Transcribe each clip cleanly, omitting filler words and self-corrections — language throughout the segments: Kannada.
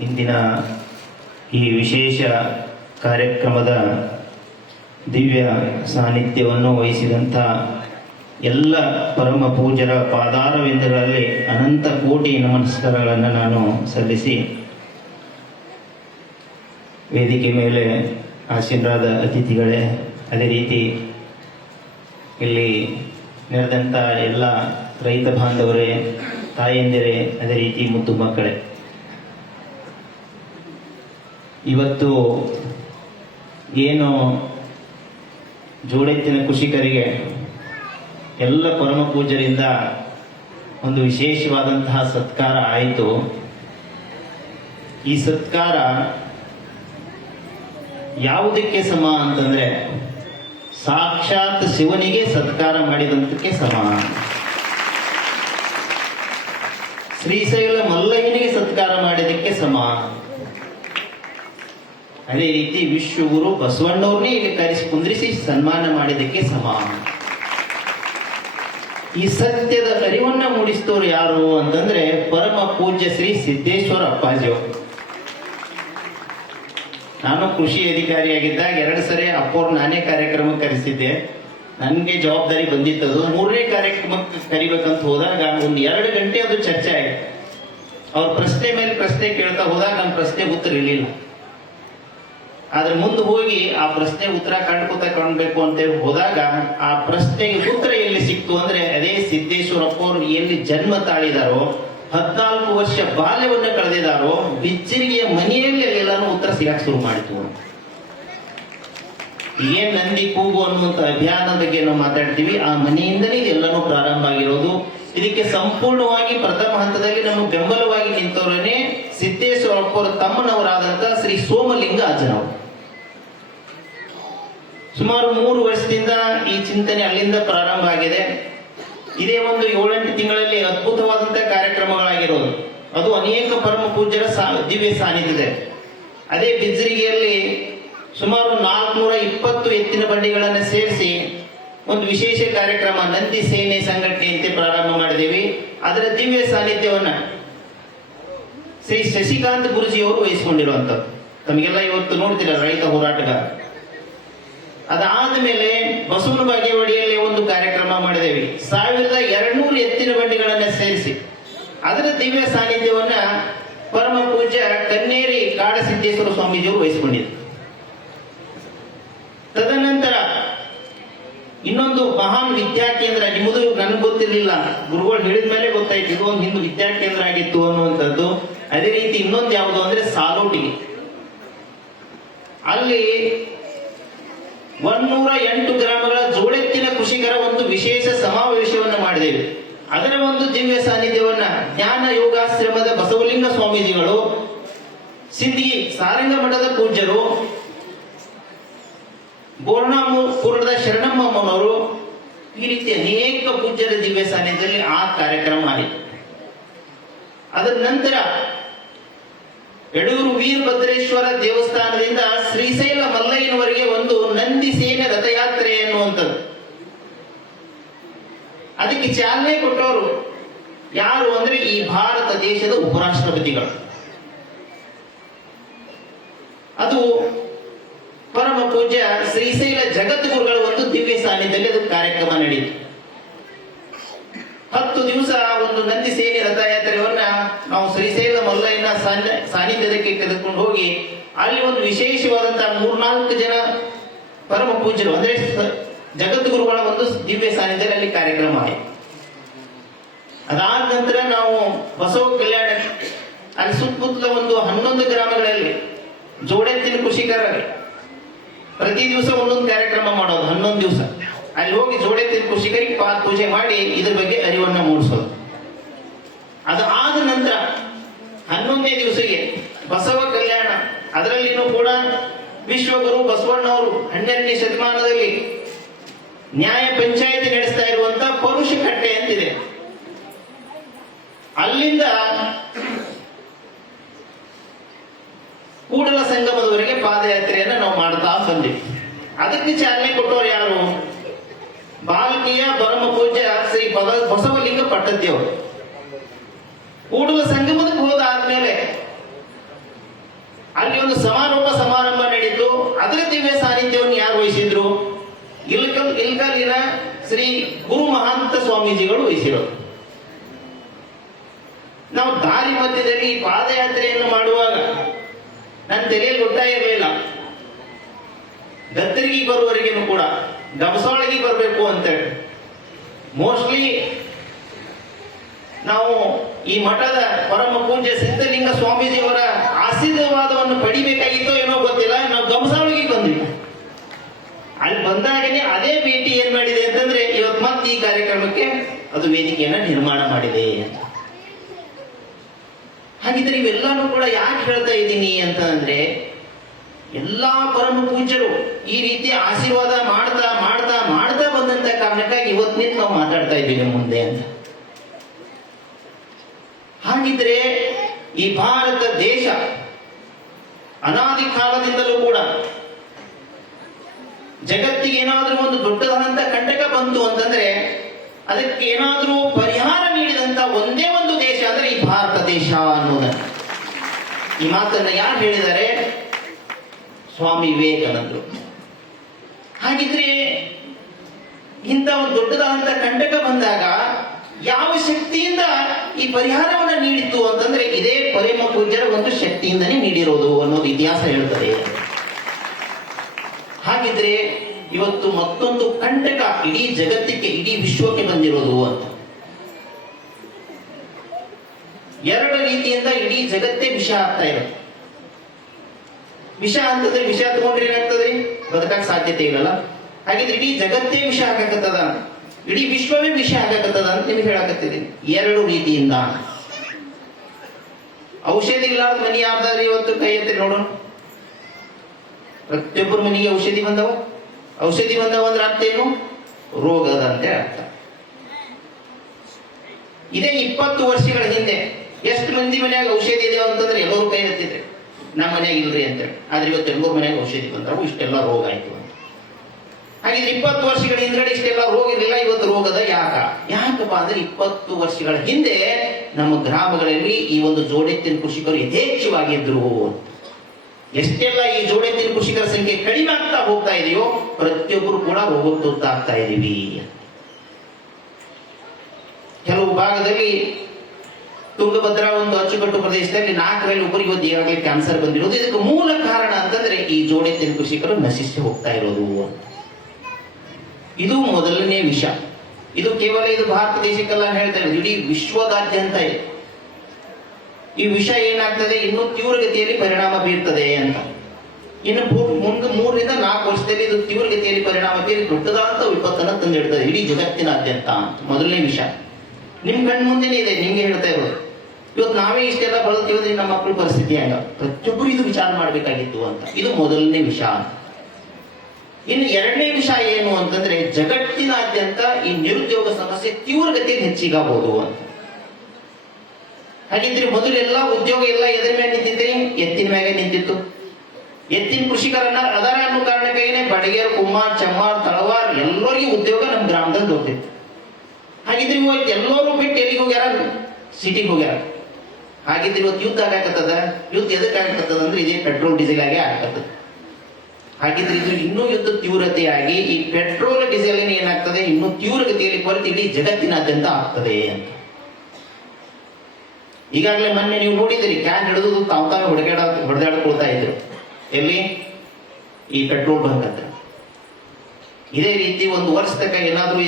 ಇಂದಿನ ಈ ವಿಶೇಷ ಕಾರ್ಯಕ್ರಮದ ದಿವ್ಯ ಸಾನ್ನಿಧ್ಯವನ್ನು ವಹಿಸಿದಂಥ ಎಲ್ಲ ಪರಮ ಪೂಜ್ಯರ ಪಾದಾರವಿಂದಗಳಲ್ಲಿ ಅನಂತ ಕೋಟಿ ನಮಸ್ಕಾರಗಳನ್ನು ನಾನು ಸಲ್ಲಿಸಿ, ವೇದಿಕೆ ಮೇಲೆ ಆಸೀನರಾದ ಅತಿಥಿಗಳೇ, ಅದೇ ರೀತಿ ಇಲ್ಲಿ ನೆರೆದಂಥ ಎಲ್ಲ ರೈತ ಬಾಂಧವರೇ, ತಾಯಂದಿರೇ, ಅದೇ ರೀತಿ ಮುದ್ದು ಮಕ್ಕಳೇ, ಇವತ್ತು ಏನು ಜೋಡೆತ್ತಿನ ಕೃಷಿಕರಿಗೆ ಎಲ್ಲ ಪರಮ ಪೂಜ್ಯರಿಂದ ಒಂದು ವಿಶೇಷವಾದಂತಹ ಸತ್ಕಾರ ಆಯಿತು. ಈ ಸತ್ಕಾರ ಯಾವುದಕ್ಕೆ ಸಮ ಅಂತಂದ್ರೆ, ಸಾಕ್ಷಾತ್ ಶಿವನಿಗೆ ಸತ್ಕಾರ ಮಾಡಿದಂತಕ್ಕೆ ಸಮ. ಶ್ರೀಶೈಲ ಮಲ್ಲಯ್ಯನಿಗೆ ಸತ್ಕಾರ ಮಾಡಿದಕ್ಕೆ ಸಮ. ಅದೇ ರೀತಿ ವಿಶ್ವಗುರು ಬಸವಣ್ಣವ್ರನ್ನೇ ಇಲ್ಲಿ ಕರೆಸಿ ಕುಂದ್ರಿಸಿ ಸನ್ಮಾನ ಮಾಡಿದಕ್ಕೆ ಸಮ. ಈ ಸತ್ಯದ ಅರಿವನ್ನ ಮೂಡಿಸಿದವರು ಯಾರು ಅಂತಂದ್ರೆ ಪರಮ ಪೂಜ್ಯ ಶ್ರೀ ಸಿದ್ದೇಶ್ವರ ಅಪ್ಪಾಜಿಯವರು. ನಾನು ಕೃಷಿ ಅಧಿಕಾರಿಯಾಗಿದ್ದಾಗ 2 ಸರಿ ಅಪ್ಪವ್ರು ನಾನೇ ಕಾರ್ಯಕ್ರಮಕ್ಕೆ ಕರೆಸಿದ್ದೆ. ನನಗೆ ಜವಾಬ್ದಾರಿ ಬಂದಿತ್ತದು. 3ನೇ ಕಾರ್ಯಕ್ರಮಕ್ಕೆ ಕರಿಬೇಕಂತ ಹೋದಾಗ ಒಂದು 2 ಗಂಟೆ ಅದು ಚರ್ಚೆ ಆಯಿತು. ಅವ್ರ ಪ್ರಶ್ನೆ ಮೇಲೆ ಪ್ರಶ್ನೆ ಕೇಳ್ತಾ ಹೋದಾಗ ನನ್ನ ಪ್ರಶ್ನೆ ಉತ್ತರ ಇರಲಿಲ್ಲ. ಆದ್ರೆ ಮುಂದೆ ಹೋಗಿ ಆ ಪ್ರಶ್ನೆ ಉತ್ತರ ಕಾಣ್ಬೇಕು ಅಂತ ಹೋದಾಗ ಆ ಪ್ರಶ್ನೆಗೆ ಉತ್ತರ ಎಲ್ಲಿ ಸಿಕ್ತು ಅಂದ್ರೆ, ಅದೇ ಸಿದ್ದೇಶ್ವರಪ್ಪ ಅವರು ಎಲ್ಲಿ ಜನ್ಮ ತಾಳಿದಾರೋ, 14 ವರ್ಷ ಬಾಲ್ಯವನ್ನ ಕಳೆದಿದ್ದಾರೋ, ಬಿಚ್ಚರಿಗೆಯ ಮನೆಯಲ್ಲಿ ಎಲ್ಲಾನು ಉತ್ತರ ಸಿಗಕ್ಕೆ ಶುರು ಮಾಡಿತು. ಏನ್ ನಂದಿ ಕೂಗು ಅನ್ನುವಂತ ಅಭಿಯಾನದ ಬಗ್ಗೆ ನಾವು ಮಾತಾಡ್ತೀವಿ, ಆ ಮನೆಯಿಂದಲೇ ಇದೆಲ್ಲನೂ ಪ್ರಾರಂಭ ಆಗಿರೋದು. ಇದಕ್ಕೆ ಸಂಪೂರ್ಣವಾಗಿ ಪ್ರಥಮ ಹಂತದಲ್ಲಿ ನಮ್ಮ ಬೆಂಬಲವಾಗಿ ನಿಂತವರನ್ನೇ ಸಿದ್ದೇಶ್ವರಪ್ಪ ಅವರ ತಮ್ಮನವರಾದಂತ ಶ್ರೀ ಸೋಮಲಿಂಗ ಅಜ್ಜನವರು. ಸುಮಾರು 3 ವರ್ಷದಿಂದ ಈ ಚಿಂತನೆ ಅಲ್ಲಿಂದ ಪ್ರಾರಂಭ ಆಗಿದೆ. ಇದೇ ಒಂದು 7-8 ತಿಂಗಳಲ್ಲಿ ಅದ್ಭುತವಾದಂತಹ ಕಾರ್ಯಕ್ರಮಗಳಾಗಿರೋದು. ಅದು ಅನೇಕ ಪರಮ ಪೂಜ್ಯರ ದಿವ್ಯ ಸಾನ್ನಿಧ್ಯದೆ. ಅದೇ ಬಿಜ್ಜರಿಗೆಯಲ್ಲಿ ಸುಮಾರು 420 ಎತ್ತಿನ ಬಂಡಿಗಳನ್ನು ಸೇರಿಸಿ ಒಂದು ವಿಶೇಷ ಕಾರ್ಯಕ್ರಮ ನಂದಿ ಸೇನೆ ಸಂಘಟನೆಯಂತೆ ಪ್ರಾರಂಭ ಮಾಡಿದ್ದೇವೆ. ಅದರ ದಿವ್ಯ ಸಾನ್ನಿಧ್ಯವನ್ನ ಶ್ರೀ ಶಶಿಕಾಂತ್ ಗುರುಜಿಯವರು ವಹಿಸಿಕೊಂಡಿರುವಂಥದ್ದು. ತಮಗೆಲ್ಲ ಇವತ್ತು ನೋಡ್ತೀರ ರೈತ ಹೋರಾಟಗಾರ. ಅದಾದ ಮೇಲೆ ಬಸವನ ಬಾಗೇವಾಡಿಯಲ್ಲಿ ಒಂದು ಕಾರ್ಯಕ್ರಮ ಮಾಡಿದ್ದೇವೆ. 1200 ಎತ್ತಿನ ಬಂಡಿಗಳನ್ನ ಸೇರಿಸಿ ಅದರ ದಿವ್ಯ ಸಾನ್ನಿಧ್ಯವನ್ನ ಪರಮ ಪೂಜ್ಯ ಕನ್ನೇರಿ ಕಾಡಸಿದ್ದೇಶ್ವರ ಸ್ವಾಮೀಜಿಯವರು ವಹಿಸಿಕೊಂಡಿದ್ರು. ತದನಂತರ ಇನ್ನೊಂದು ಮಹಾನ್ ವಿದ್ಯಾಕೇಂದ್ರ, ನಿಮ್ಮದು ನನಗೆ ಗೊತ್ತಿರಲಿಲ್ಲ, ಗುರುಗಳು ಹೇಳಿದ ಮೇಲೆ ಗೊತ್ತಾಯ್ತು ಇದು ಒಂದು ಹಿಂದೂ ವಿದ್ಯಾಕೇಂದ್ರ ಆಗಿತ್ತು ಅನ್ನುವಂಥದ್ದು. ಅದೇ ರೀತಿ ಇನ್ನೊಂದು ಯಾವುದು ಅಂದ್ರೆ ಸಾಲೋಟಿಗೆ, ಅಲ್ಲಿ 108 ಗ್ರಾಮಗಳ ಜೋಡೆತ್ತಿನ ಕೃಷಿಕರ ಒಂದು ವಿಶೇಷ ಸಮಾವೇಶವನ್ನು ಮಾಡಿದ್ದೇವೆ. ಅದರ ಒಂದು ದಿವ್ಯ ಸಾನ್ನಿಧ್ಯವನ್ನ ಜ್ಞಾನ ಯೋಗಾಶ್ರಮದ ಬಸವಲಿಂಗ ಸ್ವಾಮೀಜಿಗಳು, ಸಿಂದಗಿ ಸಾರಂಗ ಮಠದ ಪೂಜ್ಯರು, ಬೋರ್ಣಾಪುರದ ಶರಣಮ್ಮನವರು, ಈ ರೀತಿ ಅನೇಕ ಪೂಜ್ಯರ ದಿವ್ಯ ಸಾನ್ನಿಧ್ಯದಲ್ಲಿ ಆ ಕಾರ್ಯಕ್ರಮ ಆಯಿತು. ಅದರ ನಂತರ ಯಡೂರು ವೀರಭದ್ರೇಶ್ವರ ದೇವಸ್ಥಾನದಿಂದ ಶ್ರೀಶೈಲ ಮಲ್ಲಯ್ಯನವರೆಗೆ ಒಂದು ನಂದಿ ಸೇನೆ ರಥಯಾತ್ರೆ ಎನ್ನುವಂಥದ್ದು. ಅದಕ್ಕೆ ಚಾಲನೆ ಕೊಟ್ಟವರು ಯಾರು ಅಂದ್ರೆ ಈ ಭಾರತ ದೇಶದ ಉಪರಾಷ್ಟ್ರಪತಿಗಳು. ಅದು ಪರಮ ಪೂಜ್ಯ ಶ್ರೀಶೈಲ ಜಗದ್ಗುರುಗಳ ಒಂದು ದಿವ್ಯ ಸಾನ್ನಿಧ್ಯದಲ್ಲಿ ಅದು ಕಾರ್ಯಕ್ರಮ ನಡೆಯಿತು. 10 ದಿವಸ ಒಂದು ನಂದಿ ಸೇನೆ ರಥಯಾತ್ರೆಯನ್ನ ನಾವು ಶ್ರೀಶೈಲ ಮಲ್ಲಯ್ಯನ ಸಾನ್ನಿಧ್ಯಕ್ಕೆ ಕರೆದುಕೊಂಡು ಹೋಗಿ ಅಲ್ಲಿ ಒಂದು ವಿಶೇಷವಾದಂತಹ 3-4 ಜನ ಪರಮ ಪೂಜ್ಯರು ಅಂದ್ರೆ ಜಗದ್ಗುರುಗಳ ಒಂದು ದಿವ್ಯ ಸಾನ್ನಿಧ್ಯದಲ್ಲಿ ಅಲ್ಲಿ ಕಾರ್ಯಕ್ರಮ ಆಯಿತು. ಅದಾದ ನಂತರ ನಾವು ಬಸವ ಕಲ್ಯಾಣ ಅಲ್ಲಿ ಸುತ್ತಮುತ್ತಲ ಒಂದು 11 ಗ್ರಾಮಗಳಲ್ಲಿ ಜೋಡೆತ್ತಿನ ಕೃಷಿಕರ ಪ್ರತಿ ದಿವಸ ಒಂದೊಂದು ಕಾರ್ಯಕ್ರಮ ಮಾಡೋದು. 11 ದಿವಸ ಅಲ್ಲಿ ಹೋಗಿ ಜೋಡೆತ್ತಿನ ಕೃಷಿಕರಿಗೆ ಪಾದ ಪೂಜೆ ಮಾಡಿ ಇದ್ರ ಬಗ್ಗೆ ಅರಿವನ್ನ ಮೂಡಿಸೋದು. ಅದಾದ ನಂತರ 11ನೇ ದಿವಸಕ್ಕೆ ಬಸವ ಕಲ್ಯಾಣ, ಅದರಲ್ಲಿನೂ ಕೂಡ ವಿಶ್ವಗುರು ಬಸವಣ್ಣವರು 12ನೇ ಶತಮಾನದಲ್ಲಿ ನ್ಯಾಯ ಪಂಚಾಯಿತಿ ನಡೆಸ್ತಾ ಇರುವಂತ ಪರುಷ ಕಟ್ಟೆ ಅಂತಿದೆ. ಅಲ್ಲಿಂದ ಕೂಡಲ ಸಂಗಮದವರೆಗೆ ಪಾದಯಾತ್ರೆಯನ್ನು ನಾವು ಮಾಡ್ತಾ ಬಂದಿವಿ. ಅದಕ್ಕೆ ಚಾಲನೆ ಕೊಟ್ಟವರು ಯಾರು? ಬಾಲ್ಕಿಯ ಪರಮ ಪೂಜ್ಯ ಶ್ರೀ ಬಸವಲಿಂಗ ಪಟ್ಟದ್ದಿಯವರು. ಕೂಡಲ ಸಂಗಮದಕ್ಕೆ ಹೋದಾದ್ಮೇಲೆ ಒಂದು ಸಮಾರೋಪ ಸಮಾರಂಭ ನಡೀತು. ಅದರ ದಿವ್ಯ ಸಾನ್ನಿಧ್ಯವನ್ನು ಯಾರು ವಹಿಸಿದ್ರು? ಇಲ್ಕಲ್ಲಿನ ಶ್ರೀ ಗುರು ಮಹಾಂತ ಸ್ವಾಮೀಜಿಗಳು ವಹಿಸಿರೋದು. ನಾವು ದಾರಿ ಮಧ್ಯದಲ್ಲಿ ಪಾದಯಾತ್ರೆಯನ್ನು ಮಾಡುವಾಗ ನನ್ನ ತಲೆಯಲ್ಲಿ ಗೊತ್ತಾ ಇರಲಿಲ್ಲ, ಗತ್ತರಿಗೆ ಬರುವವರೆಗೂ ಕೂಡ ದಬಸೊಳಗೆ ಬರಬೇಕು ಅಂತೇಳಿ. ಮೋಸ್ಟ್ಲಿ ನಾವು ಈ ಮಠದ ಪರಮ ಪೂಜ್ಯ ಸಿದ್ಧಲಿಂಗ ಸ್ವಾಮೀಜಿಯವರ ಆಶೀರ್ವಾದವನ್ನು ಪಡಿಬೇಕಾಗಿತ್ತೋ ಏನೋ ಗೊತ್ತಿಲ್ಲ, ನಾವು ಗಮಸಾವಳಿಗೆ ಬಂದ್ವಿ. ಅಲ್ಲಿ ಬಂದಾಗನೇ ಅದೇ ಭೇಟಿ ಏನ್ ಮಾಡಿದೆ ಅಂತಂದ್ರೆ, ಇವತ್ತು ಮತ್ತೆ ಈ ಕಾರ್ಯಕ್ರಮಕ್ಕೆ ಅದು ವೇದಿಕೆಯನ್ನ ನಿರ್ಮಾಣ ಮಾಡಿದೆ ಅಂತ. ಹಾಗಿದ್ರೆ ಇವೆಲ್ಲಾನು ಕೂಡ ಯಾಕೆ ಹೇಳ್ತಾ ಇದ್ದೀನಿ ಅಂತಂದ್ರೆ, ಎಲ್ಲಾ ಪರಮ ಪೂಜ್ಯರು ಈ ರೀತಿ ಆಶೀರ್ವಾದ ಮಾಡ್ತಾ ಮಾಡ್ತಾ ಮಾಡ್ತಾ ಬಂದಂತ ಕಾರಣಕ್ಕಾಗಿ ಇವತ್ತಿನಿಂದ ನಾವು ಮಾತಾಡ್ತಾ ಇದ್ದೀವಿ ಮುಂದೆ ಅಂತ. ಹಾಗಿದ್ರೆ ಈ ಭಾರತ ದೇಶ ಅನಾದಿ ಕಾಲದಿಂದಲೂ ಕೂಡ ಜಗತ್ತಿಗೆ ಏನಾದ್ರೂ ಒಂದು ದೊಡ್ಡದಾದಂತ ಕಂಟಕ ಬಂತು ಅಂತಂದ್ರೆ ಅದಕ್ಕೆ ಏನಾದ್ರೂ ಪರಿಹಾರ ನೀಡಿದಂತ ಒಂದೇ ಒಂದು ದೇಶ ಅಂದ್ರೆ ಈ ಭಾರತ ದೇಶ ಅನ್ನೋದನ್ನ. ಈ ಮಾತನ್ನ ಯಾರು ಹೇಳಿದ್ದಾರೆ? ಸ್ವಾಮಿ ವಿವೇಕಾನಂದರು. ಹಾಗಿದ್ರೆ ಇಂಥ ಒಂದು ದೊಡ್ಡದಾದಂತ ಕಂಟಕ ಬಂದಾಗ ಯಾವ ಶಕ್ತಿಯಿಂದ ಈ ಪರಿಹಾರವನ್ನು ನೀಡಿತು ಅಂತಂದ್ರೆ ಇದೇ ಪರಮ ಪೂಜ್ಯರ ಒಂದು ಶಕ್ತಿಯಿಂದನೇ ನೀಡಿರೋದು ಅನ್ನೋದು ಇತಿಹಾಸ ಹೇಳ್ತದೆ. ಹಾಗಿದ್ರೆ ಇವತ್ತು ಮತ್ತೊಂದು ಕಂಟಕ ಇಡೀ ಜಗತ್ತಿಗೆ, ಇಡೀ ವಿಶ್ವಕ್ಕೆ ಬಂದಿರೋದು ಅಂತ. ಎರಡು ರೀತಿಯಿಂದ ಇಡೀ ಜಗತ್ತೇ ವಿಷ ಆಗ್ತಾ ಇರುತ್ತೆ. ವಿಷ ಅಂತಂದ್ರೆ ವಿಷ ತಗೊಂಡ್ರೆ ಏನಾಗ್ತದೆ? ಬದುಕಕ್ಕೆ ಸಾಧ್ಯತೆ ಇಲ್ಲಲ್ಲ. ಹಾಗಿದ್ರೆ ಇಡೀ ಜಗತ್ತೇ ವಿಷ ಆಗಕತ್ತದ, ಇಡೀ ವಿಶ್ವವೇ ವಿಷ ಆಗಕತ್ತದ ಅಂತ ನಿಮ್ಗೆ ಹೇಳಕತ್ತಿದ್ದೀನಿ. ಎರಡು ರೀತಿಯಿಂದ. ಔಷಧಿ ಇಲ್ಲಾರ್ದ ಮನಿ ಯಾರ್ದಾದ್ರೆ ಇವತ್ತು ಕೈ ಎತ್ತಿ ನೋಡೋಣ. ಪ್ರತಿಯೊಬ್ಬರ ಮನೆಗೆ ಔಷಧಿ ಬಂದವ. ಔಷಧಿ ಬಂದವ ಅಂದ್ರೆ ಅರ್ಥ ಏನು? ರೋಗದ ಅಂತ ಅರ್ಥ. ಇದೇ 20 ವರ್ಷಗಳ ಹಿಂದೆ ಎಷ್ಟು ಮಂದಿ ಮನೆಯಾಗ ಔಷಧಿ ಇದೆ ಅಂತಂದ್ರೆ ಎಲ್ಲರೂ ಕೈ ಎತ್ತಿದ್ರೆ ನಮ್ಮ ಮನೆಯಾಗ ಇಲ್ರಿ ಅಂತೇಳಿ. ಆದ್ರೆ ಇವತ್ತು ಎಲ್ಲರ ಮನೆಯಾಗ ಔಷಧಿ ಬಂದವು, ಇಷ್ಟೆಲ್ಲ ರೋಗ ಆಯ್ತು ಅಂತ. ಹಾಗಿದ್ರೆ 20 ವರ್ಷಗಳ ಹಿಂದ್ಗಡೆ ಇಷ್ಟೆಲ್ಲ ರೋಗ ಇರಲಿಲ್ಲ, ಇವತ್ತು ರೋಗದ ಯಾಕಪ್ಪ ಅಂದ್ರೆ 20 ವರ್ಷಗಳ ಹಿಂದೆ ನಮ್ಮ ಗ್ರಾಮಗಳಲ್ಲಿ ಈ ಒಂದು ಜೋಡೆತ್ತಿನ ಕೃಷಿಕರು ಯಥೇಚ್ಛವಾಗಿದ್ರು. ಎಷ್ಟೆಲ್ಲ ಈ ಜೋಡೆತ್ತಿನ ಕೃಷಿಕರ ಸಂಖ್ಯೆ ಕಡಿಮೆ ಆಗ್ತಾ ಹೋಗ್ತಾ ಇದೆಯೋ ಪ್ರತಿಯೊಬ್ಬರು ಕೂಡ ರೋಗಕ್ಕೆ ತುತ್ತಾಗ್ತಾ ಇದೀವಿ. ಕೆಲವು ಭಾಗದಲ್ಲಿ ತುಂಗಭದ್ರಾ ಒಂದು ಅಚ್ಚುಕಟ್ಟು ಪ್ರದೇಶದಲ್ಲಿ 4ರಲ್ಲಿ ಒಬ್ಬರಿಗೆ ಇವತ್ತು ಈಗಾಗಲೇ ಕ್ಯಾನ್ಸರ್ ಬಂದಿರೋದು. ಇದಕ್ಕೆ ಮೂಲ ಕಾರಣ ಅಂತಂದ್ರೆ ಈ ಜೋಡೆತ್ತಿನ ಕೃಷಿಕರು ನಶಿಸಿ ಹೋಗ್ತಾ ಇರೋದು. ಇದು ಮೊದಲನೇ ವಿಷ. ಇದು ಕೇವಲ ಇದು ಭಾರತ ದೇಶಕ್ಕೆಲ್ಲ ಹೇಳ್ತಾ ಇರೋದು, ಇಡೀ ವಿಶ್ವದಾದ್ಯಂತ ಇದೆ. ಈ ವಿಷ ಏನಾಗ್ತದೆ, ಇನ್ನೂ ತೀವ್ರಗತಿಯಲ್ಲಿ ಪರಿಣಾಮ ಬೀರ್ತದೆ ಅಂತ. ಇನ್ನು ಮುಂದೆ 3 ರಿಂದ 4 ವರ್ಷದಲ್ಲಿ ಇದು ತೀವ್ರಗತಿಯಲ್ಲಿ ಪರಿಣಾಮ ಬೀರಿ ದೊಡ್ಡದಾದಂತ ವಿಪತ್ತನ್ನು ತಂದಿಡ್ತದೆ ಇಡೀ ಜಗತ್ತಿನಾದ್ಯಂತ ಅಂತ. ಮೊದಲನೇ ವಿಷ ನಿಮ್ ಕಣ್ ಮುಂದೆನೇ ಇದೆ, ನಿಮ್ಗೆ ಹೇಳ್ತಾ ಇರೋದು. ಇವತ್ತು ನಾವೇ ಇಷ್ಟೆಲ್ಲ ಬಳಲ್ತೀವಿ, ನಮ್ಮ ಮಕ್ಕಳ ಪರಿಸ್ಥಿತಿ ಹಂಗ. ಪ್ರತಿಯೊಬ್ಬರು ಇದು ವಿಚಾರ ಮಾಡ್ಬೇಕಾಗಿತ್ತು ಅಂತ. ಇದು ಮೊದಲನೇ ವಿಷ. ಇನ್ನು ಎರಡನೇ ವಿಷ ಏನು ಅಂತಂದ್ರೆ, ಜಗತ್ತಿನಾದ್ಯಂತ ಈ ನಿರುದ್ಯೋಗ ಸಮಸ್ಯೆ ತೀವ್ರಗತಿಯಲ್ಲಿ ಹೆಚ್ಚಿಗಬಹುದು ಅಂತ. ಹಾಗಿದ್ರೆ ಮೊದಲೆಲ್ಲ ಉದ್ಯೋಗ ಎಲ್ಲ ಎದ್ರ ಮೇಲೆ ನಿಂತಿದ್ದೆ? ಎತ್ತಿನ ಮೇಲೆ ನಿಂತಿತ್ತು. ಎತ್ತಿನ ಕೃಷಿಕರನ್ನ ಅದರ ಅನ್ನೋ ಕಾರಣಕ್ಕಾಗಿನೇ ಬಡಗೇರ್, ಕುಮಾರ್, ಚಮ್ಮಾರ್, ತಳವಾರ್ ಎಲ್ಲರಿಗೂ ಉದ್ಯೋಗ ನಮ್ಮ ಗ್ರಾಮದಲ್ಲಿ ದೊರೆತಿತ್ತು. ಹಾಗಿದ್ರೆ ಇವತ್ತು ಎಲ್ಲರೂ ಬಿಟ್ಟು ಎಲ್ಲಿಗೆ ಹೋಗ್ಯಾರ? ಸಿಟಿಗೆ ಹೋಗ್ಯಾರ. ಹಾಗಿದ್ರೆ ಇವತ್ತು ಯುದ್ಧ ಆಗಕತ್ತದ. ಯುದ್ಧ ಎದಕ್ಕೆ ಆಗಕತ್ತದ ಅಂದ್ರೆ ಇದೇ ಪೆಟ್ರೋಲ್ ಡೀಸೆಲ್ ಆಗಿ ಆಗಕತ್ತದ. ಹಾಗಿದ್ರೆ ಇದು ಇನ್ನೂ ಯುದ್ಧ ತೀವ್ರತೆಯಾಗಿ ಈ ಪೆಟ್ರೋಲ್ ಡೀಸೆಲ್ ಏನಾಗ್ತದೆ, ಇನ್ನೂ ತೀವ್ರಗತಿಯಲ್ಲಿ ಕೊರತೆ ಇಡೀ ಜಗತ್ತಿನಾದ್ಯಂತ ಆಗ್ತದೆ ಅಂತ. ಈಗಾಗಲೇ ಮೊನ್ನೆ ನೀವು ನೋಡಿದ್ರಿ, ಕ್ಯಾನ್ ಹಿಡಿದು ತಾವು ಹೊಡೆದಾಡ್ಕೊಳ್ತಾ ಇದ್ರು. ಎಲ್ಲಿ? ಈ ಪೆಟ್ರೋಲ್ ಬಂಕ್ ಹತ್ರ. ಇದೇ ರೀತಿ ಒಂದು ವರ್ಷ ತನಕ ಏನಾದ್ರೂ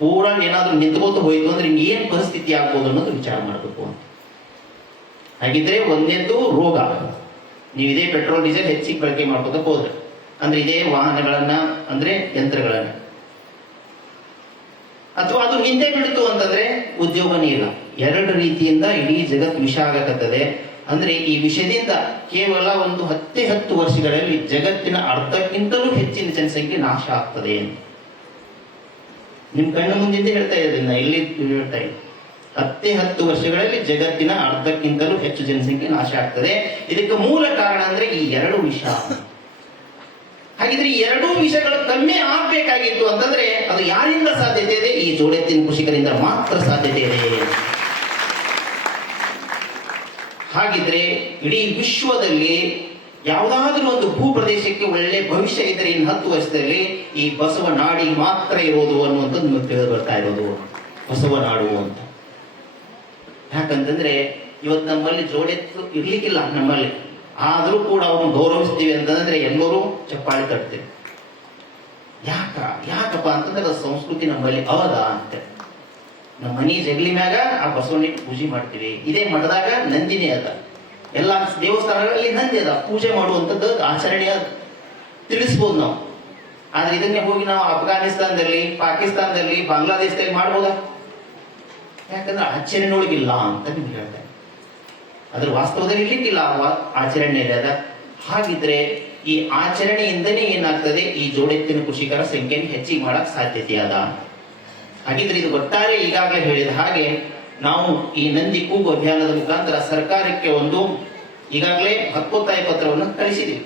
ಪೂರಾ ಏನಾದ್ರೂ ನಿಂತ್ಕೋತ ಹೋಯ್ತು ಅಂದ್ರೆ ಏನ್ ಪರಿಸ್ಥಿತಿ ಆಗ್ಬೋದು ಅನ್ನೋದು ವಿಚಾರ ಮಾಡಬೇಕು ಅಂತ. ಹಾಗಿದ್ರೆ ಒಂದೇದ್ದು ರೋಗ. ನೀವು ಇದೇ ಪೆಟ್ರೋಲ್ ಡೀಸೆಲ್ ಹೆಚ್ಚಿಗೆ ಬಳಕೆ ಮಾಡ್ಕೋತ ಹೋದ್ರೆ ಅಂದ್ರೆ ಇದೇ ವಾಹನಗಳನ್ನ ಅಂದ್ರೆ ಯಂತ್ರಗಳನ್ನ, ಅಥವಾ ಅದು ಹಿಂದೆ ಬಿಡ್ತು ಅಂತಂದ್ರೆ ಉದ್ಯೋಗನೇ ಇಲ್ಲ. ಎರಡು ರೀತಿಯಿಂದ ಇಡೀ ಜಗತ್ತು ವಿಷ ಆಗಕತ್ತದೆ. ಅಂದ್ರೆ ಈ ವಿಷಯದಿಂದ ಕೇವಲ ಒಂದು 10 ವರ್ಷಗಳಲ್ಲಿ ಜಗತ್ತಿನ ಅರ್ಧಕ್ಕಿಂತಲೂ ಹೆಚ್ಚಿನ ಜನಸಂಖ್ಯೆ ನಾಶ ಆಗ್ತದೆ. ನಿಮ್ ಕಣ್ಣು ಮುಂದಿಂದ ಹೇಳ್ತಾ ಇದ್ದೀನಿ, ಇಲ್ಲಿ ಹೇಳ್ತಾ ಇದ್ದೀನಿ. 10 ವರ್ಷಗಳಲ್ಲಿ ಜಗತ್ತಿನ ಅರ್ಧಕ್ಕಿಂತಲೂ ಹೆಚ್ಚು ಜನಸಂಖ್ಯೆ ನಾಶ ಆಗ್ತದೆ. ಇದಕ್ಕೆ ಮೂಲ ಕಾರಣ ಅಂದ್ರೆ ಈ ಎರಡು ವಿಷ. ಹಾಗಿದ್ರೆ ಈ ಎರಡೂ ವಿಷಯಗಳು ಕಮ್ಮಿ ಆಗ್ಬೇಕಾಗಿತ್ತು ಅಂತಂದ್ರೆ ಅದು ಯಾರಿಂದ ಸಾಧ್ಯತೆ ಇದೆ? ಈ ಜೋಡೆತ್ತಿನ ಕೃಷಿಕರಿಂದ ಮಾತ್ರ ಸಾಧ್ಯತೆ ಇದೆ. ಹಾಗಿದ್ರೆ ಇಡೀ ವಿಶ್ವದಲ್ಲಿ ಯಾವುದಾದ್ರೂ ಒಂದು ಭೂ ಪ್ರದೇಶಕ್ಕೆ ಒಳ್ಳೆ ಭವಿಷ್ಯ ಇದ್ದರೆ ಇನ್ನು 10 ವರ್ಷದಲ್ಲಿ ಈ ಬಸವ ನಾಡಿಗೆ ಮಾತ್ರ ಇರೋದು ಅನ್ನುವಂಥದ್ದು ನಿಮಗೆ ತಿಳಿದು ಬರ್ತಾ ಇರೋದು ಬಸವ ನಾಡು ಅಂತ. ಯಾಕಂತಂದ್ರೆ ಇವತ್ತು ನಮ್ಮಲ್ಲಿ ಜೋಡೆತ್ತು ಇರ್ಲಿಕ್ಕಿಲ್ಲ ನಮ್ಮಲ್ಲಿ, ಆದರೂ ಕೂಡ ಅವ್ರನ್ನ ಗೌರವಿಸ್ತೀವಿ ಅಂತಂದ್ರೆ ಎಲ್ಲರೂ ಚಪ್ಪಾಳೆ ತಟ್ತೀವಿ. ಯಾಕಪ್ಪ ಅಂತಂದ್ರೆ ಅದು ಸಂಸ್ಕೃತಿ ನಮ್ಮಲ್ಲಿ ಅವದ ಅಂತ. ನಮ್ಮ ಮನಿ ಜಗಲಿ ಮ್ಯಾಗ ಆ ಬಸವಣ್ಣಿಗೆ ಪೂಜೆ ಮಾಡ್ತೀವಿ. ಇದೇ ಮಠದಾಗ ನಂದಿನೇ ಅದ, ಎಲ್ಲ ದೇವಸ್ಥಾನಗಳಲ್ಲಿ ನಂದಿ ಅದ, ಪೂಜೆ ಮಾಡುವಂಥದ್ದು ಆಚರಣೆ ಅದ, ತಿಳಿಸ್ಬೋದು ನಾವು. ಆದ್ರೆ ಇದನ್ನೇ ಹೋಗಿ ನಾವು ಅಫ್ಘಾನಿಸ್ತಾನದಲ್ಲಿ, ಪಾಕಿಸ್ತಾನದಲ್ಲಿ, ಬಾಂಗ್ಲಾದೇಶದಲ್ಲಿ ಮಾಡ್ಬೋದಾ? ಯಾಕಂದ್ರೆ ಆಚರಣೆಯೊಳಗಿಲ್ಲ ಅಂತ ನಿಮ್ಗೆ ಹೇಳ್ತಾರೆ. ಅದ್ರ ವಾಸ್ತವದಲ್ಲಿ ಇರ್ಲಿಕ್ಕಿಲ್ಲ ಆಚರಣೆಯಲ್ಲಿ ಅದ. ಹಾಗಿದ್ರೆ ಈ ಆಚರಣೆಯಿಂದನೇ ಏನಾಗ್ತದೆ, ಈ ಜೋಡೆತ್ತಿನ ಕೃಷಿಕರ ಸಂಖ್ಯೆಯನ್ನು ಹೆಚ್ಚಿಗೆ ಮಾಡಕ್ ಸಾಧ್ಯತೆ ಅದ. ಹಾಗಿದ್ರೆ ಇದು ಒಟ್ಟಾರೆ ಈಗಾಗಲೇ ಹೇಳಿದ ಹಾಗೆ ನಾವು ಈ ನಂದಿ ಕೂಗು ಅಭಿಯಾನದ ಮುಖಾಂತರ ಸರ್ಕಾರಕ್ಕೆ ಒಂದು ಈಗಾಗಲೇ ಹಕ್ಕೊತ್ತಾಯ ಪತ್ರವನ್ನು ಕಳಿಸಿದ್ದೀವಿ.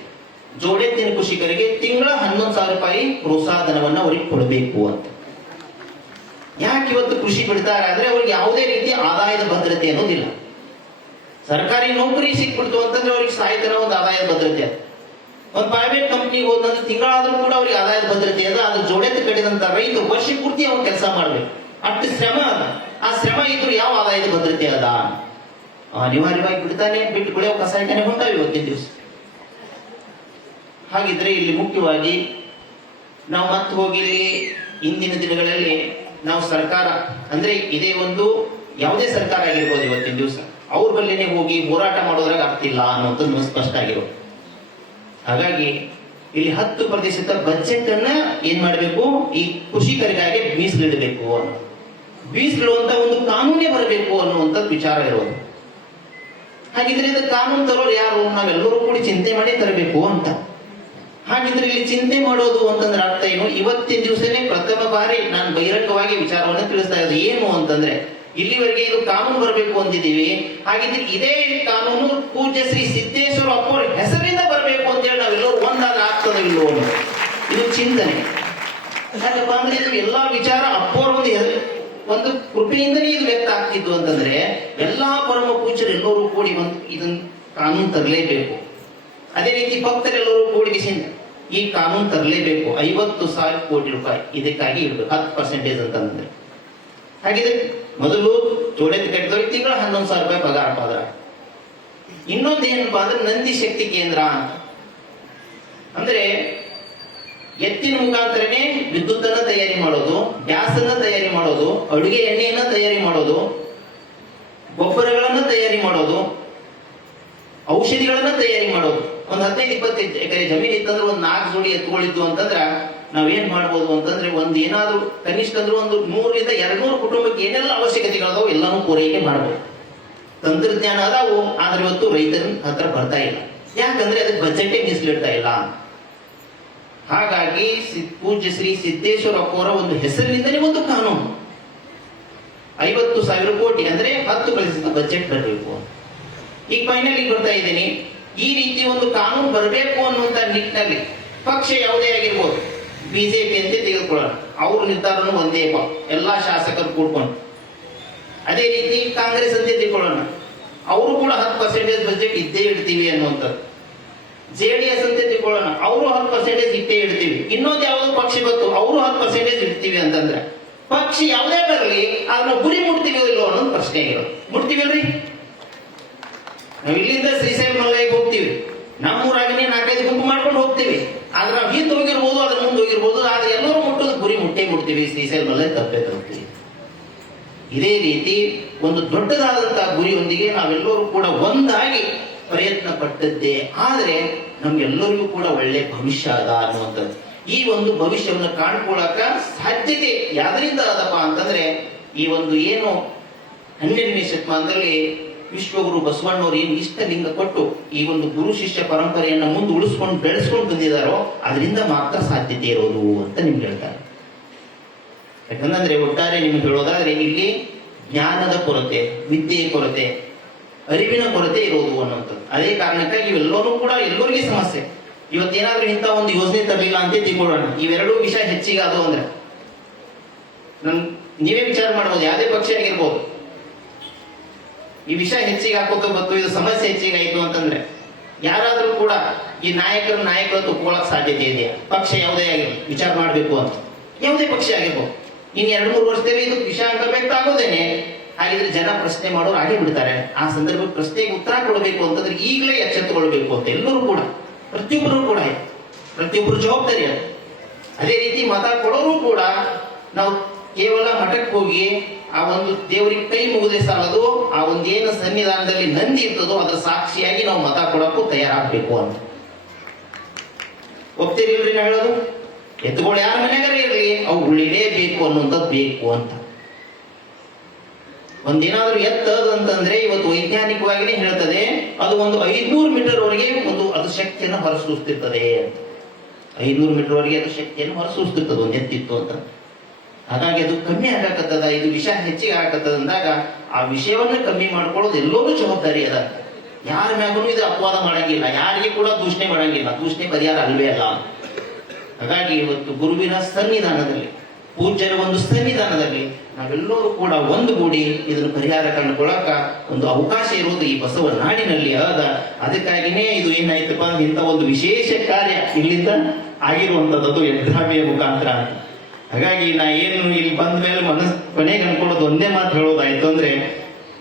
ಜೋಡೆತ್ತಿನ ಕೃಷಿಕರಿಗೆ ತಿಂಗಳ 11,000 ರೂಪಾಯಿ ಪ್ರೋತ್ಸಾಹಧನವನ್ನು ಅವ್ರಿಗೆ ಕೊಡಬೇಕು ಅಂತ. ಯಾಕೆ ಇವತ್ತು ಕೃಷಿ ಬಿಡ್ತಾರೆ ಅಂದ್ರೆ ಅವ್ರಿಗೆ ಯಾವುದೇ ರೀತಿಯ ಆದಾಯದ ಭದ್ರತೆ ಅನ್ನೋದಿಲ್ಲ. ಸರ್ಕಾರಿ ನೌಕರಿ ಸಿಕ್ಬಿಡ್ತು ಅಂತಂದ್ರೆ ಅವ್ರಿಗೆ ಸಾಯ್ತನ ಒಂದು ಆದಾಯದ ಭದ್ರತೆ ಅದ. ಒಂದು ಪ್ರೈವೇಟ್ ಕಂಪ್ನಿಗೆ ಹೋದಂದ್ರೆ ತಿಂಗಳಾದ್ರೂ ಕೂಡ ಅವ್ರಿಗೆ ಆದಾಯದ ಭದ್ರತೆ ಅದ. ಅದ್ರ ಜೋಡೆತ್ತು ಕಡಿದಂತ ರೈತ ವರ್ಷ ಪೂರ್ತಿ ಅವ್ರು ಕೆಲಸ ಮಾಡ್ಬೇಕು, ಅಷ್ಟು ಶ್ರಮ ಅದ. ಆ ಶ್ರಮ ಇದ್ರು ಯಾವ ಆದಾಯದ ಭದ್ರತೆ ಅದ? ಅನಿವಾರ್ಯವಾಗಿ ಬಿಡ್ತಾನೆ, ಬಿಟ್ಟು ಬೆಳೆಯೋ ಕಸಾಯಖಾನೆ ಹೊಂಟಾವೆ ಇವತ್ತಿನ ದಿವಸ. ಹಾಗಿದ್ರೆ ಇಲ್ಲಿ ಮುಖ್ಯವಾಗಿ ನಾವು ಮತ್ತೆ ಹೋಗಿ ಇಂದಿನ ದಿನಗಳಲ್ಲಿ ನಾವು ಸರ್ಕಾರ ಅಂದ್ರೆ ಇದೇ ಒಂದು ಯಾವುದೇ ಸರ್ಕಾರ ಆಗಿರ್ಬೋದು ಇವತ್ತಿನ ದಿವಸ ಅವ್ರ ಬಲ್ಲಿನೇ ಹೋಗಿ ಹೋರಾಟ ಮಾಡೋದ್ರಾಗ ಅರ್ಥ ಇಲ್ಲ ಅನ್ನೋದು ಸ್ಪಷ್ಟ ಆಗಿರೋದು. ಹಾಗಾಗಿ ಇಲ್ಲಿ 10% ಬಜೆಟ್ ಅನ್ನ ಏನ್ ಮಾಡಬೇಕು, ಈ ಕೃಷಿಕರಿಗಾಗಿ ಮೀಸಲಿಡಬೇಕು ಅನ್ನೋ, ಮೀಸಲಿಡುವಂತ ಒಂದು ಕಾನೂನೇ ಬರಬೇಕು ಅನ್ನುವಂಥದ್ದು ವಿಚಾರ ಇರೋದು. ಹಾಗಿದ್ರೆ ಇದು ಕಾನೂನು ತರೋರು ಯಾರು? ನಾವೆಲ್ಲರೂ ಕೂಡ ಚಿಂತೆ ಮಾಡಿ ತರಬೇಕು ಅಂತ. ಹಾಗಿದ್ರೆ ಇಲ್ಲಿ ಚಿಂತೆ ಮಾಡೋದು ಅಂತಂದ್ರೆ ಅರ್ಥ ಏನು? ಇವತ್ತಿನ ದಿವಸನೇ ಪ್ರಥಮ ಬಾರಿ ನಾನು ಬಹಿರಂಗವಾಗಿ ವಿಚಾರವನ್ನು ತಿಳಿಸ್ತಾ ಇರೋದು ಏನು ಅಂತಂದ್ರೆ, ಇಲ್ಲಿವರೆಗೆ ಇದು ಕಾನೂನು ಬರಬೇಕು ಅಂತಿದ್ದೀವಿ. ಹಾಗಿದ್ರೆ ಇದೇ ಕಾನೂನು ಪೂಜ್ಯ ಶ್ರೀ ಸಿದ್ದೇಶ್ವರ ಅಪ್ಪವ್ರ ಹೆಸರಿಂದ ಬರಬೇಕು ಅಂತ ಹೇಳಿ ನಾವೆಲ್ಲರೂ ಒಂದಾದ ಆಗ್ತದೆ ಇಲ್ಲೋ ಇದು ಚಿಂತನೆ. ಯಾಕಪ್ಪ ಅಂದ್ರೆ ಇದು ಎಲ್ಲಾ ವಿಚಾರ ಅಪ್ಪವ್ರ ಒಂದು ಕೃಪೆಯಿಂದಲೇ ಇದು ವ್ಯಕ್ತ ಆಗ್ತಿದ್ದು ಅಂತಂದ್ರೆ ಎಲ್ಲಾ ಪರಮ ಪೂಜ್ಯರು ಎಲ್ಲರೂ ಕೂಡಿ ಒಂದು ಇದನ್ನ ಕಾನೂನು ತರಲೇಬೇಕು. ಅದೇ ರೀತಿ ಭಕ್ತರೆಲ್ಲರೂ ಕೂಡಿಸಿಂದ ಈ ಕಾನೂನು ತರಲೇಬೇಕು. 50,000 ಕೋಟಿ ರೂಪಾಯಿ ಇದಕ್ಕಾಗಿ ಇರಬೇಕು, 10% ಅಂತಂದ್ರೆ. ಹಾಗಿದ್ರೆ ಮೊದಲು ಜೋಡೆತ್ತು ಕಟ್ಟಿದವ್ರಿಗೆ ತಿಂಗಳ 11,000 ರೂಪಾಯಿ ಪಗಾರ ಪಾದ್ರ. ಇನ್ನೊಂದು ಏನಪ್ಪಾ ಅಂದ್ರೆ ನಂದಿ ಶಕ್ತಿ ಕೇಂದ್ರ ಅಂತ ಅಂದ್ರೆ ಎತ್ತಿನ ಮುಖಾಂತರನೇ ವಿದ್ಯುತ್ ಅನ್ನ ತಯಾರಿ ಮಾಡೋದು, ಗ್ಯಾಸ್ ಅನ್ನ ತಯಾರಿ ಮಾಡೋದು, ಅಡುಗೆ ಎಣ್ಣೆಯನ್ನ ತಯಾರಿ ಮಾಡೋದು, ಗೊಬ್ಬರಗಳನ್ನ ತಯಾರಿ ಮಾಡೋದು, ಔಷಧಿಗಳನ್ನ ತಯಾರಿ ಮಾಡೋದು. ಒಂದು 15-20 ಎಕರೆ ಜಮೀನು ಇತ್ತಂದ್ರೆ ಒಂದು 4 ಜೋಡಿ ಎತ್ತುಗಳಿದ್ದು ಅಂತಂದ್ರೆ ನಾವೇನ್ ಮಾಡ್ಬೋದು ಅಂತಂದ್ರೆ ಒಂದು ಏನಾದ್ರು ಕನಿಷ್ಠ ಅಂದ್ರೆ ಒಂದು 100-200 ಕುಟುಂಬಕ್ಕೆ ಏನೆಲ್ಲ ಅವಶ್ಯಕತೆಗಳದಾವು ಎಲ್ಲಾನು ಪೂರೈಕೆ ಮಾಡ್ಬೋದು. ತಂತ್ರಜ್ಞಾನ ಅದಾವು, ಆದ್ರೆ ಇವತ್ತು ರೈತರ ಹತ್ರ ಬರ್ತಾ ಇಲ್ಲ. ಯಾಕಂದ್ರೆ ಅದಕ್ಕೆ ಬಜೆಟೇ ಮೀಸಲಿಡ್ತಾ ಇಲ್ಲ. ಹಾಗಾಗಿ ಪೂಜ್ಯ ಶ್ರೀ ಸಿದ್ದೇಶ್ವರ ಅಪ್ಪವರ ಒಂದು ಹೆಸರಿನಿಂದಲೇ ಒಂದು ಕಾನೂನು 50,000 ಕೋಟಿ ಅಂದ್ರೆ 10% ಬಜೆಟ್ ಬರಬೇಕು. ಈಗ ಫೈನಲ್ ಬರ್ತಾ ಇದ್ದೀನಿ, ಈ ರೀತಿ ಒಂದು ಕಾನೂನು ಬರಬೇಕು ಅನ್ನುವಂತ ನಿಟ್ಟಿನಲ್ಲಿ ಪಕ್ಷ ಯಾವುದೇ ಆಗಿರ್ಬೋದು, ಬಿಜೆಪಿ ಅಂತ ತೆಗೆದುಕೊಳ್ಳೋಣ, ಅವ್ರ ನಿರ್ಧಾರನು ಒಂದೇ ಎಲ್ಲಾ ಶಾಸಕರು ಕೂಡ್ಕೊಂಡು. ಅದೇ ರೀತಿ ಕಾಂಗ್ರೆಸ್ ಅಂತ ತೆಗೆದುಕೊಳ್ಳೋಣ, ಅವರು ಕೂಡ 10% ಬಜೆಟ್ ಇದ್ದೇ ಇಡ್ತೀವಿ ಅನ್ನುವಂಥದ್ದು. JDS ಅಂತ ತೆಗೆದುಕೊಳ್ಳೋಣ, ಅವರು 10% ಇಟ್ಟೇ ಇಡ್ತೀವಿ. ಇನ್ನೊಂದು ಯಾವುದೋ ಪಕ್ಷ ಬಂತು, ಅವರು 10% ಇಡ್ತೀವಿ ಅಂತಂದ್ರೆ ಪಕ್ಷ ಯಾವುದೇ ಬರಲಿ ಅದನ್ನ ಗುರಿ ಮುಟ್ತೀವಿ ಇಲ್ಲೋ ಅನ್ನೋದು ಪ್ರಶ್ನೆ ಇರೋದು. ಮುಟ್ತೀವಿಲ್ರಿ? ನಾವು ಇಲ್ಲಿಂದ ಶ್ರೀಶೈಲ ಮಲ್ಲಯ್ಯಗೆ ಹೋಗ್ತೀವಿ, ನಮ್ಮೂರಾಗಿನೇ 4-5 ಗುಂಪು ಮಾಡ್ಕೊಂಡು ಹೋಗ್ತೀವಿ. ಆದ್ರೆ ನಾವು ಹಿಂದೆ ಹೋಗಿರ್ಬೋದು, ಅದ್ರ ಮುಂದೆ ಹೋಗಿರ್ಬೋದು, ಆದ್ರೆ ಎಲ್ಲರೂ ಮುಟ್ಟೋದು ಗುರಿ ಮುಟ್ಟೇ ಮುಟ್ತೀವಿ. ಶ್ರೀಶೈಲ ಮಲ್ಲಯ್ಯ ತಪ್ಪೇ ತರ್ತೀವಿ. ಇದೇ ರೀತಿ ಒಂದು ದೊಡ್ಡದಾದಂತಹ ಗುರಿಯೊಂದಿಗೆ ನಾವೆಲ್ಲರೂ ಕೂಡ ಒಂದಾಗಿ ಪ್ರಯತ್ನ ಪಟ್ಟದ್ದೇ ಆದ್ರೆ ನಮ್ಗೆಲ್ಲರಿಗೂ ಕೂಡ ಒಳ್ಳೆ ಭವಿಷ್ಯ ಅದ ಅನ್ನುವಂಥದ್ದು. ಈ ಒಂದು ಭವಿಷ್ಯವನ್ನು ಕಾಣ್ಕೊಳ್ಳಕ ಸಾಧ್ಯತೆ ಯಾವ್ದರಿಂದ ಅದಪ್ಪ ಅಂತಂದ್ರೆ ಈ ಒಂದು ಏನು 12ನೇ ಶತಮಾನದಲ್ಲಿ ವಿಶ್ವಗುರು ಬಸವಣ್ಣವ್ರು ಏನು ಇಷ್ಟಲಿಂಗ ಕೊಟ್ಟು ಈ ಒಂದು ಗುರು ಶಿಷ್ಯ ಪರಂಪರೆಯನ್ನ ಮುಂದೆ ಉಳಿಸ್ಕೊಂಡು ಬೆಳೆಸ್ಕೊಂಡು ಬಂದಿದ್ದಾರೋ ಅದರಿಂದ ಮಾತ್ರ ಸಾಧ್ಯತೆ ಇರೋದು ಅಂತ ನಿಮ್ಗೆ ಹೇಳ್ತಾರೆ. ಯಾಕಂದ್ರೆ ಒಟ್ಟಾರೆ ನಿಮ್ಗೆ ಹೇಳೋದಾದ್ರೆ ಇಲ್ಲಿ ಜ್ಞಾನದ ಕೊರತೆ, ವಿದ್ಯೆಯ ಕೊರತೆ, ಅರಿವಿನ ಕೊರತೆ ಇರೋದು ಅನ್ನುವಂಥದ್ದು. ಅದೇ ಕಾರಣಕ್ಕೆ ಇವೆಲ್ಲರೂ ಕೂಡ ಎಲ್ಲರಿಗೂ ಸಮಸ್ಯೆ. ಇವತ್ತೇನಾದ್ರೂ ಇಂಥ ಒಂದು ಯೋಜನೆ ತರಲಿಲ್ಲ ಅಂತ ತಿಳ್ಕೊಳ್ಳೋಣ, ಇವೆರಡೂ ವಿಷಯ ಹೆಚ್ಚಿಗೆ ಅದು ಅಂದ್ರೆ ನೀವೇ ವಿಚಾರ ಮಾಡ್ಬೋದು, ಯಾವುದೇ ಪಕ್ಷ ಆಗಿರ್ಬೋದು, ಈ ವಿಷಯ ಹೆಚ್ಚಿಗೆ ಹಾಕೋತ ಬಂತು, ಇದು ಸಮಸ್ಯೆ ಹೆಚ್ಚಿಗೆ ಆಯ್ತು ಅಂತಂದ್ರೆ ಯಾರಾದರೂ ಕೂಡ ಈ ನಾಯಕರು ಒಪ್ಕೊಳ್ಳೋಕೆ ಸಾಧ್ಯತೆ ಇದೆ. ಪಕ್ಷ ಯಾವುದೇ ಆಗಿರ್ಬೋದು, ವಿಚಾರ ಮಾಡಬೇಕು ಅಂತ ಯಾವುದೇ ಪಕ್ಷ ಆಗಿರ್ಬೋದು, ಇನ್ನು 2-3 ವರ್ಷದಲ್ಲಿ ಇದು ವಿಷಯಾಂಕ ವ್ಯಕ್ತ ಆಗೋದೇನೆ. ಹಾಗಿದ್ರೆ ಜನ ಪ್ರಶ್ನೆ ಮಾಡೋರು ಆಗೇ ಬಿಡ್ತಾರೆ. ಆ ಸಂದರ್ಭಕ್ಕೆ ಪ್ರಶ್ನೆಗೆ ಉತ್ತರ ಕೊಡಬೇಕು ಅಂತಂದ್ರೆ ಈಗಲೇ ಎಚ್ಚೆತ್ತುಕೊಳ್ಬೇಕು ಅಂತ ಎಲ್ಲರೂ ಕೂಡ, ಪ್ರತಿಯೊಬ್ಬರು ಜವಾಬ್ದಾರಿ ಅದು. ಅದೇ ರೀತಿ ಮತ ಕೊಡೋರು ಕೂಡ ನಾವು ಕೇವಲ ಮಠಕ್ಕೆ ಹೋಗಿ ಆ ಒಂದು ದೇವರಿಗೆ ಕೈ ಮುಗಿದೆ ಸಾಲದು, ಆ ಒಂದೇನು ಸನ್ನಿಧಾನದಲ್ಲಿ ನಂದಿ ಇರ್ತದೋ ಅದರ ಸಾಕ್ಷಿಯಾಗಿ ನಾವು ಮತ ಕೊಡಕ್ಕೂ ತಯಾರಾಗಬೇಕು ಅಂತ. ಒಪ್ತೀರಿಲ್ರಿ ನಾ ಹೇಳೋದು? ಎತ್ತುಗಳು ಯಾರ ಮನೆಗಾರ ಇರಲಿ ಅವು ಉಳಿಲೇಬೇಕು ಅನ್ನುವಂಥದ್ದು ಬೇಕು ಅಂತ. ಒಂದೇನಾದ್ರೂ ಎತ್ತದಂತಂದ್ರೆ ಇವತ್ತು ವೈಜ್ಞಾನಿಕವಾಗಿನೇ ಹೇಳ್ತದೆ ಅದು ಒಂದು 500 ಮೀಟರ್ ವರೆಗೆ ಅದು ಶಕ್ತಿಯನ್ನು ಹೊರಸೂಸ್ತಿರ್ತದೆ ಅಂತ. 500 ಮೀಟರ್ ವರೆಗೆ ಅದು ಶಕ್ತಿಯನ್ನು ಹೊರಸೂಸ್ತಿರ್ತದೆ ಒಂದು ಎತ್ತಿತ್ತು ಅಂತ. ಹಾಗಾಗಿ ಅದು ಕಮ್ಮಿ ಆಗಕತ್ತದ, ಇದು ವಿಷ ಹೆಚ್ಚಿಗೆ ಆಗಕತ್ತದ ಅಂದಾಗ ಆ ವಿಷಯವನ್ನು ಕಮ್ಮಿ ಮಾಡ್ಕೊಳ್ಳೋದು ಎಲ್ಲರೂ ಜವಾಬ್ದಾರಿ ಅದ. ಯಾರ ಮ್ಯಾಗೂ ಇದು ಅಪವಾದ ಮಾಡಂಗಿಲ್ಲ, ಯಾರಿಗೆ ಕೂಡ ದೂಷಣೆ ಮಾಡಂಗಿಲ್ಲ. ದೂಷಣೆ ಪರಿಹಾರ ಅಲ್ವೇ ಅಲ್ಲ. ಹಾಗಾಗಿ ಇವತ್ತು ಗುರುವಿನ ಸನ್ನಿಧಾನದಲ್ಲಿ, ಪೂಜ್ಯರ ಒಂದು ಸನ್ನಿಧಾನದಲ್ಲಿ ನಾವೆಲ್ಲರೂ ಕೂಡ ಒಂದುಗೂಡಿ ಇದನ್ನು ಪರಿಹಾರ ಕಂಡುಕೊಳ್ಳಕ ಒಂದು ಅವಕಾಶ ಇರುವುದು ಈ ಬಸವ ನಾಡಿನಲ್ಲಿ ಅದ. ಅದಕ್ಕಾಗಿನೇ ಇದು ಏನಾಯ್ತಪ್ಪ ಇಂಥ ಒಂದು ವಿಶೇಷ ಕಾರ್ಯ ಇಲ್ಲಿಂದ ಆಗಿರುವಂತದ್ದು ಯಜ್ಞಾಭಿಯ ಮುಖಾಂತರ ಅಂತ. ಹಾಗಾಗಿ ನಾ ಏನು ಇಲ್ಲಿ ಬಂದ ಮೇಲೆ ಕೊನೆಗೆ ಅನ್ಕೊಳ್ಳೋದು ಒಂದೇ ಮಾತು ಹೇಳೋದಾಯ್ತು ಅಂದ್ರೆ,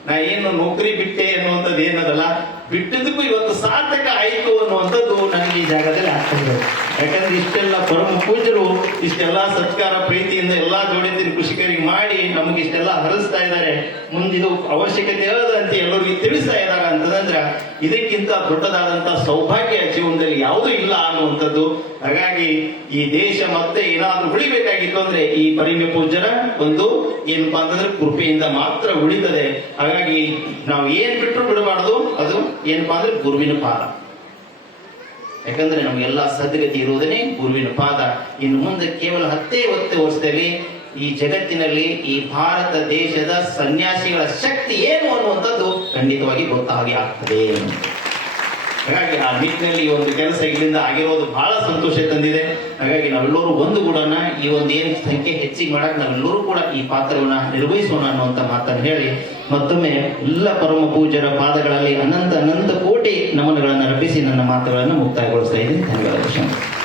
ನಾ ಏನು ನೌಕರಿ ಬಿಟ್ಟೆ ಅನ್ನುವಂಥದ್ದು ಏನದಲ್ಲ, ಬಿಟ್ಟದಕ್ಕೂ ಇವತ್ತು ಸಾರ್ಥಕ ಆಯ್ತು ಅನ್ನುವಂಥದ್ದು ನನಗೆ ಈ ಜಾಗದಲ್ಲಿ ಆಗ್ತದೆ. ಯಾಕಂದ್ರೆ ಇಷ್ಟೆಲ್ಲ ಪರಮ ಪೂಜ್ಯರು ಇಷ್ಟೆಲ್ಲ ಸತ್ಕಾರ ಪ್ರೀತಿಯಿಂದ ಎಲ್ಲಾ ಜೋಡಿತಿನ ಕೃಷಿಕರಿಗೆ ಮಾಡಿ ನಮ್ಗೆ ಇಷ್ಟೆಲ್ಲ ಹರಿಸ್ತಾ ಇದ್ದಾರೆ. ಮುಂದಿದು ಅವಶ್ಯಕತೆ ಇರೋದ ಅಂತ ಎಲ್ಲರಿಗೂ ತಿಳಿಸ್ತಾ ಇದ್ದಾರೆ ಅಂತಂದ್ರೆ ಇದಕ್ಕಿಂತ ದೊಡ್ಡದಾದಂತ ಸೌಭಾಗ್ಯ ಜೀವನದಲ್ಲಿ ಯಾವುದೂ ಇಲ್ಲ ಅನ್ನುವಂಥದ್ದು. ಹಾಗಾಗಿ ಈ ದೇಶ ಮತ್ತೆ ಏನಾದ್ರೂ ಉಳಿಬೇಕಾಗಿತ್ತು ಅಂದ್ರೆ ಈ ಪರಿಮ ಪೂಜ್ಯರ ಒಂದು ಏನಪ್ಪಾ ಅಂತಂದ್ರೆ ಕೃಪೆಯಿಂದ ಮಾತ್ರ ಉಳಿತದೆ. ಹಾಗಾಗಿ ನಾವು ಏನ್ ಬಿಟ್ಟರು ಬಿಡಬಾರ್ದು, ಅದು ಏನಪ್ಪಾ ಅಂದ್ರೆ ಗುರುವಿನ ಪಾದ. ಯಾಕಂದ್ರೆ ನಮಗೆಲ್ಲ ಸದ್ಗತಿ ಇರುವುದನ್ನೇ ಗುರುವಿನ ಪಾದ. ಇನ್ನು ಮುಂದೆ ಕೇವಲ 10 ವರ್ಷದಲ್ಲಿ ಈ ಜಗತ್ತಿನಲ್ಲಿ ಈ ಭಾರತ ದೇಶದ ಸನ್ಯಾಸಿಗಳ ಶಕ್ತಿ ಏನು ಅನ್ನುವಂಥದ್ದು ಖಂಡಿತವಾಗಿ ಗೊತ್ತಾಗಿ ಆಗ್ತದೆ. ಹಾಗಾಗಿ ಆ ನಿಟ್ಟಿನಲ್ಲಿ ಈ ಒಂದು ಕೆಲಸ ಇಲ್ಲಿಂದ ಆಗಿರೋದು ಬಹಳ ಸಂತೋಷ ತಂದಿದೆ. ಹಾಗಾಗಿ ನಾವೆಲ್ಲರೂ ಒಂದುಗೂಡನ್ನ ಈ ಒಂದು ಏನು ಸಂಖ್ಯೆ ಹೆಚ್ಚಿಗೆ ಮಾಡಕ್ ನಾವೆಲ್ಲರೂ ಕೂಡ ಈ ಪಾತ್ರವನ್ನ ನಿರ್ವಹಿಸೋಣ ಅನ್ನುವಂತ ಮಾತನ್ನು ಹೇಳಿ ಮತ್ತೊಮ್ಮೆ ಎಲ್ಲ ಪರಮ ಪೂಜ್ಯರ ಪಾದಗಳಲ್ಲಿ ಅನಂತ ಕೋಟಿ ನಮನಗಳನ್ನು ಅರ್ಪಿಸಿ ನನ್ನ ಮಾತುಗಳನ್ನು ಮುಕ್ತಾಯಗೊಳಿಸ್ತಾ ಇದ್ದೀನಿ. ಧನ್ಯವಾದ.